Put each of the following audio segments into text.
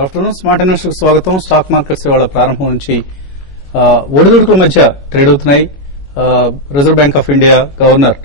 Good afternoon. Smart investor స్వాగతం. Stock markets ఇవాళ ప్రారంభం నుంచి ఒడిదుడుకుల మధ్య ట్రేడ్ అవుతున్నాయి. Reserve bank of India governor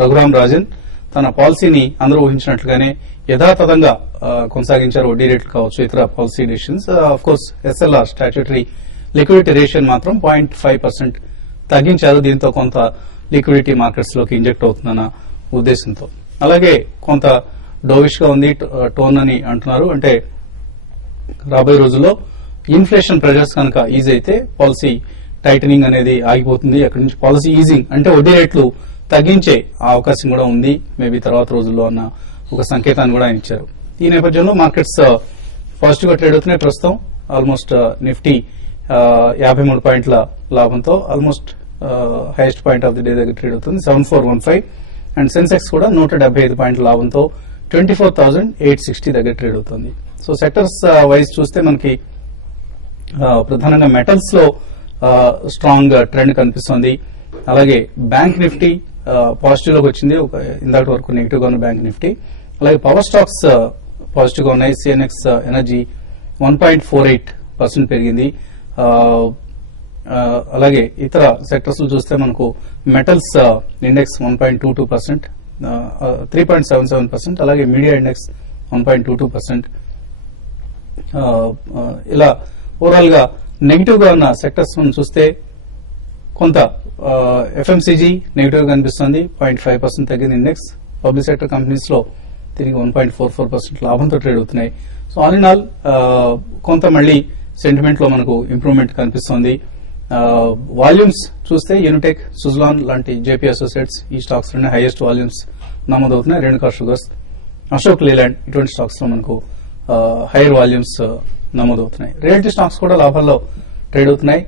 Raghuram Rajan తన పాలసీని అందరూ ఊహించినట్లుగానే యథాతథంగా కొనసాగించారు. వడ్డీ రేట్లు కావచ్చు, ఇతర policy decisions. Of course SLR statutory liquidity ratio మాత్రం 0.5% తగ్గించారు. దీంతో కొంత లిక్విడిటీ మార్కెట్స్ లోకి ఇంజెక్ట్ అవుతుందన్న ఉద్దేశంతో. అలాగే కొంత డోవిష్ గా ఉంది టోన్ అని అంటున్నారు. అంటే రాబోయే రోజుల్లో ఇన్ఫ్లేషన్ ప్రెషర్స్ కనుక ఈజ్ అయితే పాలసీ టైటనింగ్ అనేది ఆగిపోతుంది. అక్కడి నుంచి పాలసీ ఈజింగ్ అంటే వడ్డీ రేట్లు తగ్గించే అవకాశం కూడా ఉంది మేబీ తర్వాత రోజుల్లో అన్న ఒక సంకేతాన్ని కూడా ఆయన ఇచ్చారు. ఈ నేపథ్యంలో మార్కెట్స్ పాజిటివ్ గా ట్రేడ్ అవుతున్నాయి. ప్రస్తుతం ఆల్మోస్ట్ నిఫ్టీ 53 పాయింట్ల లాభంతో almost highest point of the day దగ్గర ట్రేడ్ అవుతుంది 7415. అండ్ సెన్సెక్స్ కూడా 175 పాయింట్ల లాభంతో 24,860 దగ్గర ట్రేడ్ అవుతుంది. సో సెక్టర్స్ వైజ్ చూస్తే మనకి ప్రధానంగా మెటల్స్ లో స్ట్రాంగ్ ట్రెండ్ కనిపిస్తోంది. అలాగే బ్యాంక్ నిఫ్టీ పాజిటివ్ లోకి వచ్చింది. ఇందాక వరకు నెగిటివ్ గా ఉన్న బ్యాంక్ నిఫ్టీ. అలాగే పవర్ స్టాక్స్ పాజిటివ్ గా ఉన్నాయి. సిఎన్ఎక్స్ ఎనర్జీ 1.48% పెరిగింది. అలాగే ఇతర సెక్టర్స్ లో చూస్తే మనకు మెటల్స్ ఇండెక్స్ 1.22%, 3.77%. అలాగే మీడియా ఇండెక్స్ 1.22%. ఇలా ఓవరాల్ గా నెగిటివ్ గా ఉన్న సెక్టర్స్ మనం చూస్తే కొంత ఎఫ్ఎంసీజీ నెగిటివ్ గా కనిపిస్తుంది. 0.5% తగ్గింది ఇండెక్స్. పబ్లిక్ సెక్టర్ కంపెనీస్ లో తిరిగి 1.44% లాభంతో ట్రేడ్ అవుతున్నాయి. సో ఆల్ ఇన్ ఆల్ కొంత మళ్లీ సెంటిమెంట్ లో మనకు ఇంప్రూవ్మెంట్ కనిపిస్తోంది. వాల్యూమ్స్ చూస్తే యూనిటెక్, సుజలాన్ లాంటి జేపీ అసోసియేట్స్ ఈ స్టాక్స్ లోనే హైయెస్ట్ వాల్యూమ్స్ నమోదవుతున్నాయి. రేణుకా షుగర్స్, అశోక్ లేలాండ్ ఇటువంటి స్టాక్స్ లో మనకు హైయర్ వాల్యూమ్స్ నమోదవుతున్నాయి. రియల్టీ స్టాక్స్ కూడా లాభాల్లో ట్రేడ్ అవుతున్నాయి.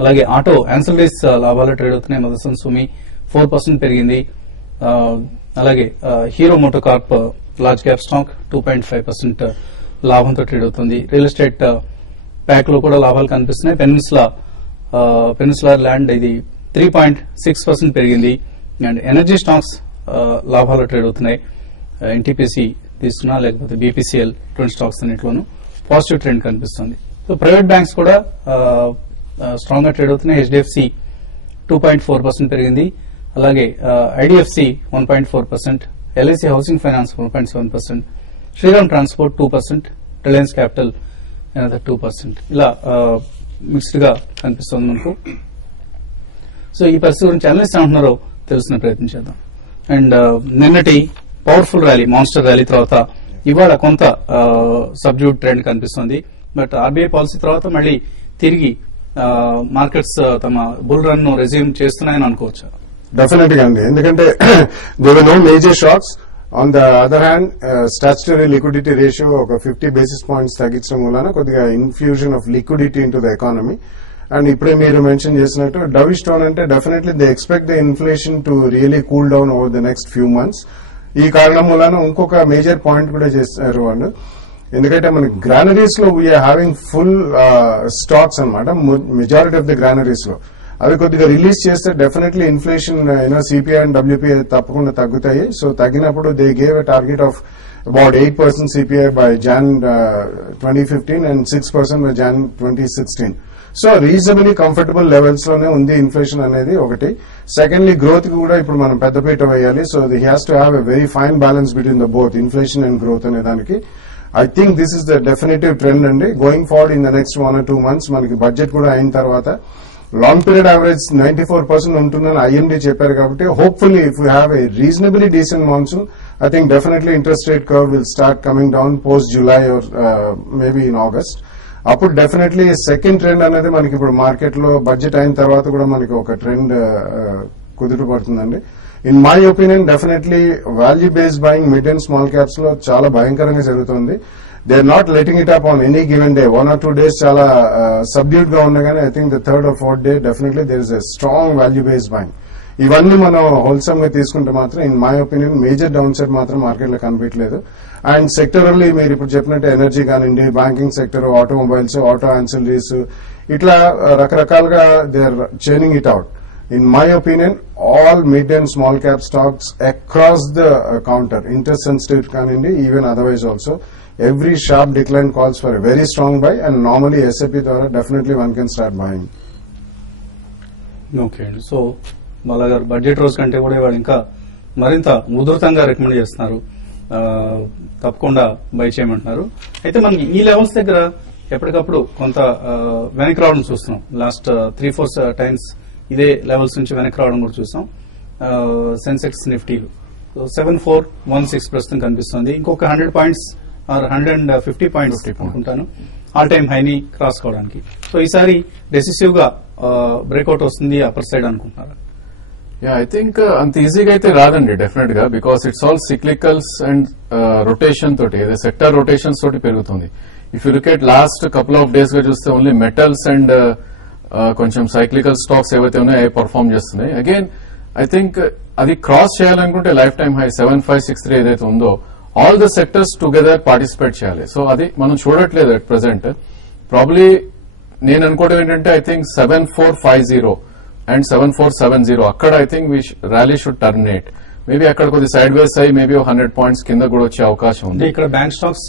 అలాగే ఆటో యాన్సిలరీస్ లాభాల్లో ట్రేడ్ అవుతున్నాయి. మదర్సన్ సుమి 4% పెరిగింది. అలాగే hero motor Corp large cap stock 2.5% లాభంతో ట్రేడ్ అవుతుంది. రియల్ ఎస్టేట్ ప్యాక్ లో కూడా లాభాలు కనిపిస్తున్నాయి. పెనిన్సులార్ ల్యాండ్ ఇది 3.6% పెరిగింది. అండ్ ఎనర్జీ స్టాక్స్ లాభాల్లో ట్రేడ్ అవుతున్నాయి. ఎన్టీపీసీ తీసుకున్నా లేకపోతే బీపీసీఎల్ ఇటువంటి స్టాక్స్ అన్నింటిలోనూ పాజిటివ్ ట్రెండ్ కనిపిస్తుంది. సో ప్రైవేట్ బ్యాంక్స్ కూడా స్ట్రాంగ్ గా ట్రేడ్ అవుతున్నాయి. హెచ్డిఎఫ్సి 2.4% పెరిగింది. అలాగే IDFC 1.4%, LIC housing finance 1.7%, Shriram transport 2%, Reliance capital 2%. ఇలా మిక్స్డ్ గా కనిపిస్తుంది మనకు. సో ఈ పరిస్థితి గురించి అనలిస్ట్ అంటున్నారో తెలుసుకునే ప్రయత్నం చేద్దాం. అండ్ నిన్నటి పవర్ఫుల్ ర్యాలీ, మాన్స్టర్ ర్యాలీ తర్వాత ఇవాళ కొంత సబ్డ్యూడ్ ట్రెండ్ కనిపిస్తుంది. బట్ ఆర్బీఐ పాలసీ తర్వాత మళ్ళీ తిరిగి మార్కెట్స్ తమ బుల్ రన్ ను రెజ్యూమ్ చేస్తున్నాయని అనుకోవచ్చు. డెఫినెట్ గా అండి. ఎందుకంటే there no major shocks. On the other hand statutory liquidity ratio ఒక 50 basis points తగ్గించడం వలన కొద్దిగా infusion of liquidity in to the economy. And ఇప్పుడే మీరు మెన్షన్ చేసినట్టు డవిష్ టోన్ అంటే definitely they expect the inflation to really cool down over the next few months. ఈ కారణం వలన ఇంకొక మేజర్ పాయింట్ కూడా చేస్తారు వాళ్ళు. ఎందుకంటే మనకి గ్రానరీస్ లో వీఆర్ హ్యావింగ్ ఫుల్ స్టాక్స్ అనమాట. మెజారిటీ ఆఫ్ ద గ్రానరీస్ లో అవి కొద్దిగా రిలీజ్ చేస్తే definitely inflation CPI and WPI తప్పకుండా తగ్గుతాయి. సో తగ్గినప్పుడు they gave a target of about 8% CPI by Jan 2015 and 6% by Jan 2016. So reasonably comfortable levels లోనే ఉంది ఇన్ఫ్లేషన్ అనేది ఒకటి. సెకండ్లీ గ్రోత్ కి కూడా ఇప్పుడు మనం పెద్దపీట వేయాలి. So the has to have a very fine balance between the both inflation and growth అనే దానికి. I think this is the definitive trend అండి. Going forward in the next 1 or 2 months మనకి బడ్జెట్ కూడా అయిన తర్వాత లాంగ్ పీరియడ్ యావరేజ్ 94% ఉంటుందని IMD చెప్పారు. కాబట్టి hopefully if you have a reasonably decent monsoon, I think definitely interest rate curve will start coming down post July or maybe in August. అప్పుడు definitely second trend అనేది మనకి ఇప్పుడు market లో budget అయిన తర్వాత కూడా మనకి ఒక ట్రెండ్ కుదుట పడుతుందండి. In my opinion definitely value based buying mid and small caps లో చాలా భయంకరంగా జరుగుతుంది. They are not letting it up on any given day. 1 or 2 days చాలా సబ్డ్యూడ్ గా ఉండగానే I think the third or fourth day definitely there is a strong value based buying. ఇవన్నీ మనం wholesome గా తీసుకుంటే మాత్రం in my opinion major downside మాత్రం market లో కనిపించలేదు. అండ్ సెక్టరల్లీ మీరు ఇప్పుడు చెప్పినట్టు ఎనర్జీ కానివ్వండి, banking sector, automobiles, auto ancillaries, ఇట్లా రకరకాలుగా they are chaining it out. In my opinion, all mid and small cap stocks across the counter, interest sensitive kanindi, even otherwise also, every sharp decline calls for a very strong buy, and normally SIP ద్వారా definitely one can start buying. Okay అండి. So Bala గారు budget రోజు కంటే కూడా ఇవాళ ఇంకా మరింత ఉధృతంగా రికమెండ్ చేస్తున్నారు, తప్పకుండా బై చేయమంటున్నారు. అయితే మనకి ఈ లెవెల్స్ దగ్గర ఎప్పటికప్పుడు కొంత వెనక్కి రావడం చూస్తున్నాం. లాస్ట్ 3-4 టైమ్స్ ఇదే లెవెల్స్ నుంచి వెనక్కి రావడం కూడా చూసాం. సెన్సెక్స్ నిఫ్టీలు 7416 ప్రస్తుతం కనిపిస్తుంది. ఇంకొక 100 పాయింట్స్ ఆర్ 150 పాయింట్స్ అనుకుంటాను ఆల్ టైమ్ హైని క్రాస్ కావడానికి. సో ఈసారి డెసిసివ్ గా బ్రేక్అవుట్ వస్తుంది అప్పర్ సైడ్ అనుకుంటున్నారా? ఐ థింక్ అంత ఈజీగా అయితే రాదండి డెఫినెట్ గా, because it's all cyclicals and rotation తోటి, ఏదో సెక్టర్ రొటేషన్స్ తోటి పెరుగుతుంది. If you look at last couple of days గా చూస్తే ఓన్లీ మెటల్స్ అండ్ కొంచెం సైక్లికల్ స్టాక్స్ ఏవైతే ఉన్నాయో పర్ఫార్మ్ చేస్తున్నాయి. అగైన్ ఐ థింక్ అది క్రాస్ చేయాలనుకుంటే లైఫ్ టైమ్ హై 7563 ఏదైతే ఉందో all the sectors together participate చేయాలి. సో అది మనం చూడట్లేదు అట్ ప్రెసెంట్. ప్రాబ్లీ నేను అనుకోవడం ఏంటంటే ఐ థింక్ 7450 అండ్ 7470 అక్కడ I think rally should terminate. Maybe అక్కడ కొద్ది సైడ్ వేస్ అయ్యి మేబీ 100 పాయింట్స్ కింద కూడా వచ్చే అవకాశం ఉంది. ఇక్కడ బ్యాంక్ స్టాక్స్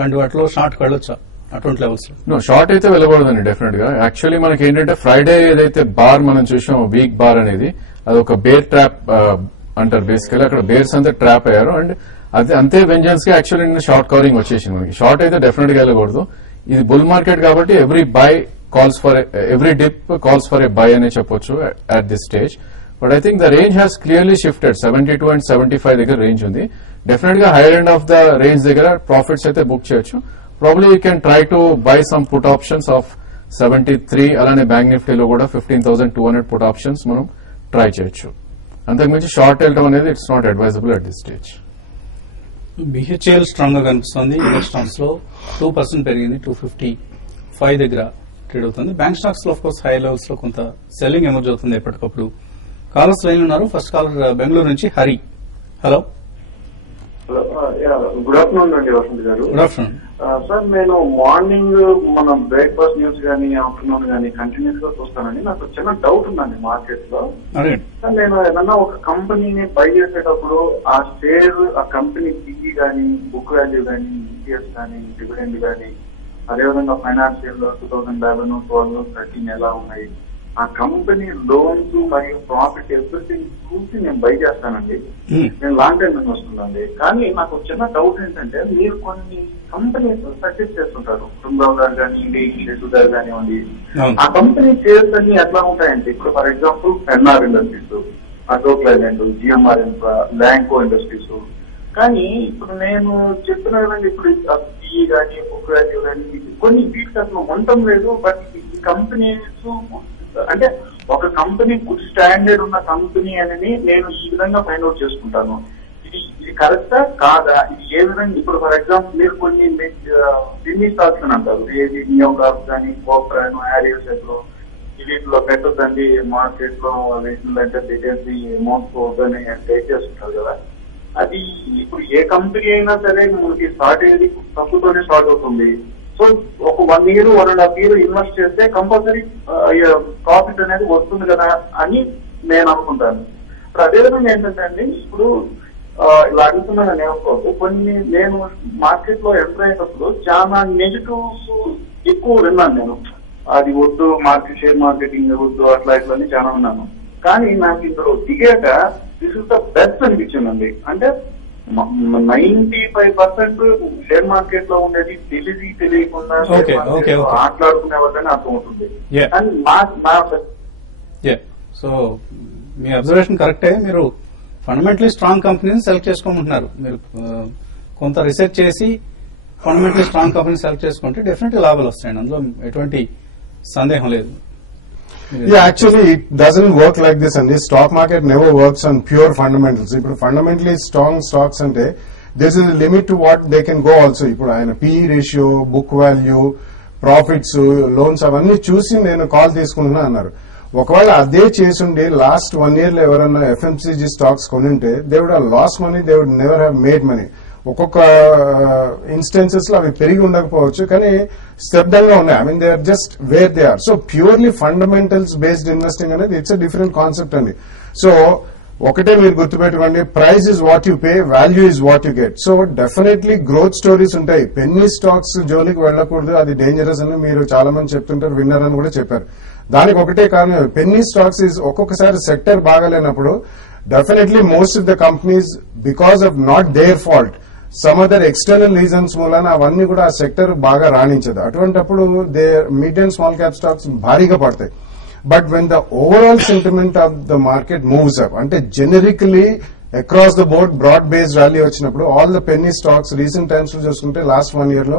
లాంటి వాటిలో షార్ట్ వెళ్ళొచ్చా అటువంటి లెవెల్స్? నో, షార్ట్ అయితే వెళ్ళకూడదండి డెఫినెట్ గా. యాక్చువల్లీ మనకి ఏంటంటే ఫ్రైడే ఏదైతే బార్ మనం చూసాం వీక్ బార్ అనేది, అది ఒక బేర్ ట్రాప్ అంటారు బేసికలీ. అక్కడ బేర్స్ అంతా ట్రాప్ అయ్యారు అండ్ అది అంతే వెంజన్స్ కి యాక్చువల్లీ షార్ట్ కవరింగ్ వచ్చేసింది మనకి. షార్ట్ అయితే డెఫినెట్ గా వెళ్ళకూడదు. ఇది బుల్ మార్కెట్ కాబట్టి every by calls for every dip calls for a by అనే చెప్పొచ్చు at this stage. But I think the range has clearly shifted. 72 and 75 దగ్గర రేంజ్ ఉంది. డెఫినెట్ గా higher end of the range దగ్గర profits అయితే book చేయొచ్చు. Probably you can try to buy some put options of 73. అలానే bank నిఫ్టీలో కూడా 15,200 put options మనం ట్రై చేయొచ్చు. అంతకుమించి షార్ట్ వెళ్ళడం అనేది it's not advisable at this stage. BHEL strong గా కనిపిస్తుంది. ఇండెక్స్ స్టాక్స్ లో 2% పెరిగింది, 255 దగ్గర ట్రేడ్ అవుతుంది. బ్యాంక్ స్టాక్స్ లో ఆఫ్ కోర్స్ హై లెవెల్స్ లో కొంత సెల్లింగ్ ఎమర్జ్ అవుతుంది ఎప్పటికప్పుడు. కాలర్స్ లైన్ ఉన్నారు. ఫస్ట్ కాలర్ బెంగళూరు నుంచి హరి. హలో, గుడ్ ఆఫ్టర్నూన్ అండి వసంత్ గారు. Good afternoon sir. నేను మార్నింగ్ మన బ్రేక్ఫాస్ట్ న్యూస్ కానీ ఆఫ్టర్నూన్ కానీ కంటిన్యూస్ గా చూస్తానండి. నాకు చిన్న డౌట్ ఉందండి మార్కెట్ లో. సార్, నేను ఏదన్నా ఒక కంపెనీని బై చేసేటప్పుడు ఆ షేర్, ఆ కంపెనీ పిఈ కానీ, బుక్ వాల్యూ కానీ, ఈపీఎస్ కానీ, డివిడెండ్ కానీ, అదేవిధంగా ఫైనాన్షియల్ 2011, 12, 13 ఎలా ఉన్నాయి, ఆ కంపెనీ లోన్స్ మరియు ప్రాఫిట్ ఎవ్రీథింగ్ చూసి నేను బై చేస్తానండి. నేను లాంగ్ టైం వస్తుందండి. కానీ నాకు చిన్న డౌట్ ఏంటంటే, మీరు కొన్ని కంపెనీస్ సజెస్ట్ చేస్తుంటారు, బృందావ్ గారు కానీ, షెడ్డు గారు కానివ్వండి. ఆ కంపెనీ షేర్స్ అన్ని ఎట్లా ఉంటాయంటే, ఇప్పుడు for example NR industries, Ashok Leyland, GMR infra, Lanco industries. కానీ ఇప్పుడు నేను చెప్పిన విధంగా ఇప్పుడు పిఈ కానీ, బుక్ వాల్యూ కానీ కొన్ని వీటికి అసలు ఉండటం లేదు. బట్ ఈ కంపెనీస్ అంటే ఒక కంపెనీ గుడ్ స్టాండర్డ్ ఉన్న కంపెనీ అని నేను ఈ విధంగా ఫైండ్ అవుట్ చేసుకుంటాను. ఇది కరెక్టా కాదా? ఇది ఏ విధంగా? ఇప్పుడు ఫర్ ఎగ్జాంపుల్ మీరు కొన్ని సినీ స్టాక్స్ అని అంటారు, ఏది నియోగ్రాఫ్ కానీ, కోప్రాన్, హ్యారియస్ వీటిలో పెట్టొద్దండి మార్కెట్ లో, వీటిలో అంటే పెట్టేసి అమౌంట్ పోద్దని టేక్ చేస్తుంటారు కదా. అది ఇప్పుడు ఏ కంపెనీ అయినా సరే మనకి స్టార్ట్ అయ్యేది తక్కువతోనే స్టార్ట్ అవుతుంది. సో ఒక 1 year, 1.5 year ఇన్వెస్ట్ చేస్తే కంపల్సరీ ప్రాఫిట్ అనేది వస్తుంది కదా అని నేను అనుకుంటాను. ఇప్పుడు అదేవిధంగా ఏంటంటే అండి, ఇప్పుడు ఇలా అడుగుతున్నా నేను కొన్ని నేను మార్కెట్ లో ఎంటర్ అయ్యేటప్పుడు చాలా నెగిటివ్స్ ఎక్కువ విన్నాను. నేను అది వద్దు, షేర్ మార్కెటింగ్ వద్దు, అట్లా ఇట్లా అని చాలా ఉన్నాను. కానీ నాకు ఇందులో దిగాక దిస్ ఇస్ ద బెస్ట్ అనిపించిందండి. అంటే 95% షేర్ మార్కెట్ లో ఉండేది తెలియకుండా మాట్లాడుకునే వాళ్ళని అర్థం అవుతుంది. సో మీ అబ్జర్వేషన్ కరెక్టే. మీరు ఫండమెంటలీ స్ట్రాంగ్ కంపెనీని సెలెక్ట్ చేసుకోమంటున్నారు. మీరు కొంత రీసెర్చ్ చేసి ఫండమెంటలీ స్ట్రాంగ్ కంపెనీ సెలెక్ట్ చేసుకుంటే డెఫినెట్లీ లాభాలు వస్తాయండి, అందులో ఎటువంటి సందేహం లేదు. Yeah, actually it doesn't work like this, and the stock market never works on pure fundamentals. ఇప్పుడు fundamentally strong stocks ante there is a limit to what they can go also. ఇప్పుడు ఆయన PE ratio, book value, profits, loans అవన్నీ చూసి నేను call తీసుకుంటున్నా అన్నారు. ఒకవేళ అదే చేసుండి లాస్ట్ 1 year లో ఎవరైనా FMCG స్టాక్స్ కొనింటే they would have lost money, they would never have made money. ఒక్కొక్క ఇన్స్టెన్సెస్ లో అవి పెరిగి ఉండకపోవచ్చు, కానీ స్తబ్దంగా ఉన్నాయి. I mean they are just where they are. So purely fundamentals based investing అనేది ఇట్స్ అ డిఫరెంట్ కాన్సెప్ట్ అండి. సో ఒకటే మీరు గుర్తుపెట్టుకోండి, price is what you pay, value is what you get. So definitely growth stories ఉంటాయి. Penny stocks జోలికి వెళ్ళకూడదు, అది dangerous అని మీరు చాలా మంది చెప్తుంటారు, విన్నర్ అని కూడా చెప్పారు. దానికి ఒకటే కారణం, పెన్నీ స్టాక్స్ ఇస్ ఒక్కొక్కసారి సెక్టర్ బాగాలేనప్పుడు definitely most of the companies because of not their fault some other external reasons మూలాన అవన్నీ కూడా ఆ సెక్టర్ బాగా రాణించదు. అటువంటిప్పుడు they mid and small cap stocks భారీగా పడతాయి. But when the overall sentiment of the market moves up, ante generically across the board broad based rally vachinappudu all the penny stocks recent times lo chuskunte last 1 year lo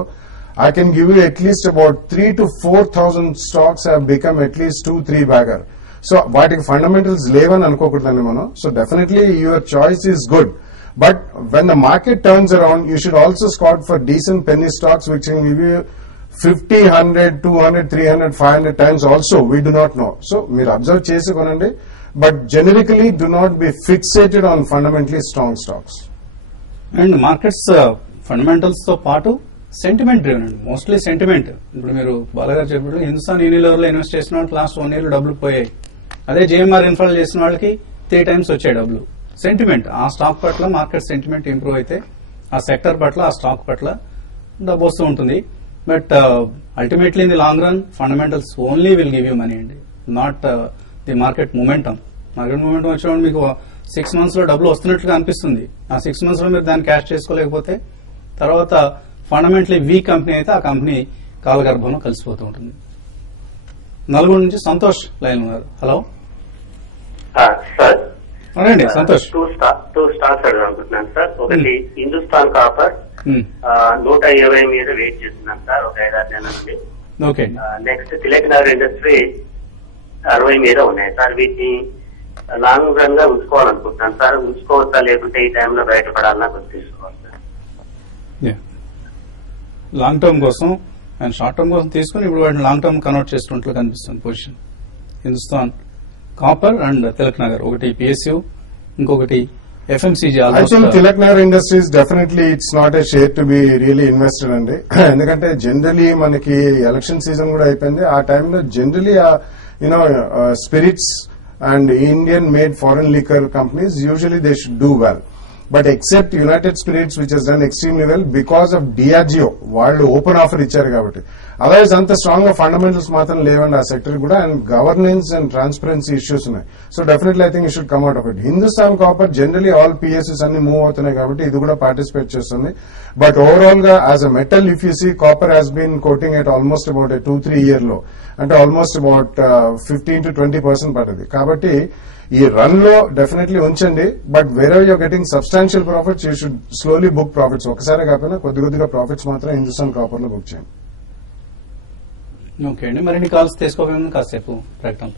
I can give you at least about 3 to 4,000 stocks have become at least 2-3 bagger. So vaatiki fundamentals levan anukokudani mano. So definitely your choice is good. But when the market turns around, you should also scout for decent penny stocks which can give you 50, 100, 200, 300, 500 times also. We do not know. So, మీరు observe చేసి కొనండి. But generically, do not be fixated on fundamentally strong stocks. And markets fundamentals తో పాటు sentiment driven అండి, mostly sentiment. ఇప్పుడు మీరు బాలగారు చెప్పినట్టు Hindustan Unilever లో ఇన్వెస్ట్ చేసిన వాళ్ళకి లాస్ట్ 1 year డబ్బులు పోయాయి. అదే జేఎంఆర్ ఇన్ఫాల్ చేసిన వాళ్ళకి 3 times వచ్చాయి డబ్బులు. సెంటిమెంట్, ఆ స్టాక్ పట్ల మార్కెట్ సెంటిమెంట్ ఇంప్రూవ్ అయితే ఆ సెక్టర్ పట్ల, ఆ స్టాక్ పట్ల డబ్బు వస్తూ ఉంటుంది. But ultimately in the long run, fundamentals only will give you money, not the market momentum. Market momentum వచ్చేవాడు మీకు 6 months లో డబ్బులు వస్తున్నట్లుగా అనిపిస్తుంది. ఆ 6 months లో మీరు దాన్ని క్యాష్ చేసుకోలేకపోతే తర్వాత ఫండమెంటలీ వీక్ కంపెనీ అయితే ఆ కంపెనీ కాలగర్భంలో కలిసిపోతూ ఉంటుంది. నల్గొండ నుంచి సంతోష్ లైన్ ఉన్నారు. హలో సార్, అవునండి సంతోష్. టూ స్టాక్స్ అడగాలనుకుంటున్నాను సార్. ఒకటి హిందుస్థాన్ కాపర్ 120 మీద వెయిట్ చేస్తున్నాను సార్ ఒక 5-6 నెలల నుండి. Okay. Next Tilak Nagar industry 60 మీద ఉన్నాయి సార్. వీటిని లాంగ్ రన్ గా ఉంచుకోవాలనుకుంటున్నాను సార్. ఉంచుకోవచ్చా లేకుంటే ఈ టైంలో బయటపడాలన్నా కొంచెం తీసుకోవాలి సార్. లాంగ్ టర్మ్ కోసం అండ్ షార్ట్ టర్మ్ కోసం తీసుకుని ఇప్పుడు వాటిని లాంగ్ టర్మ్ కన్వర్ట్ చేసుకున్నట్లు కనిపిస్తుంది position. Hindustan copper and Tilak Nagar, ఒకటి పిఎస్యూ, ఇంకొకటి FMCG. I think Tilak Nagar Industries definitely it's not a share to be really invested అండి. ఎందుకంటే జనరలీ మనకి ఎలక్షన్ సీజన్ కూడా అయిపోయింది. ఆ టైంలో generally spirits and Indian made foreign liquor companies usually they should do well. But except United Spirits which has done extremely well because of Diageo, వాళ్ళు open offer ఇచ్చారు కాబట్టి. అదర్వైజ్ అంత strong గా fundamentals మాత్రం లేవండి ఆ సెక్టర్ కూడా, and governance and transparency issues ఉన్నాయి. So definitely I think you should come out of it. Hindustan Copper generally all PSUs అన్ని మూవ్ అవుతున్నాయి కాబట్టి ఇది కూడా పార్టిసిపేట్ చేస్తుంది. బట్ ఓవరాల్ గా as a metal if you see copper has been quoting at almost about 2-3 year లో, అంటే almost about 15 to 20% పడింది. కాబట్టి ఈ రన్ లో డెఫినెట్లీ ఉంచండి. బట్ వేరే you're getting substantial profits you should slowly book profits. ఒకసారి కాకపోయినా కొద్దిగా ప్రాఫిట్స్ మాత్రం హిందుస్థాన్ కాపర్ లో బుక్ చేయండి. ఓకే అండి, మరిన్ని కాల్స్ తీసుకోవాలి కాసేపు ప్రకటన.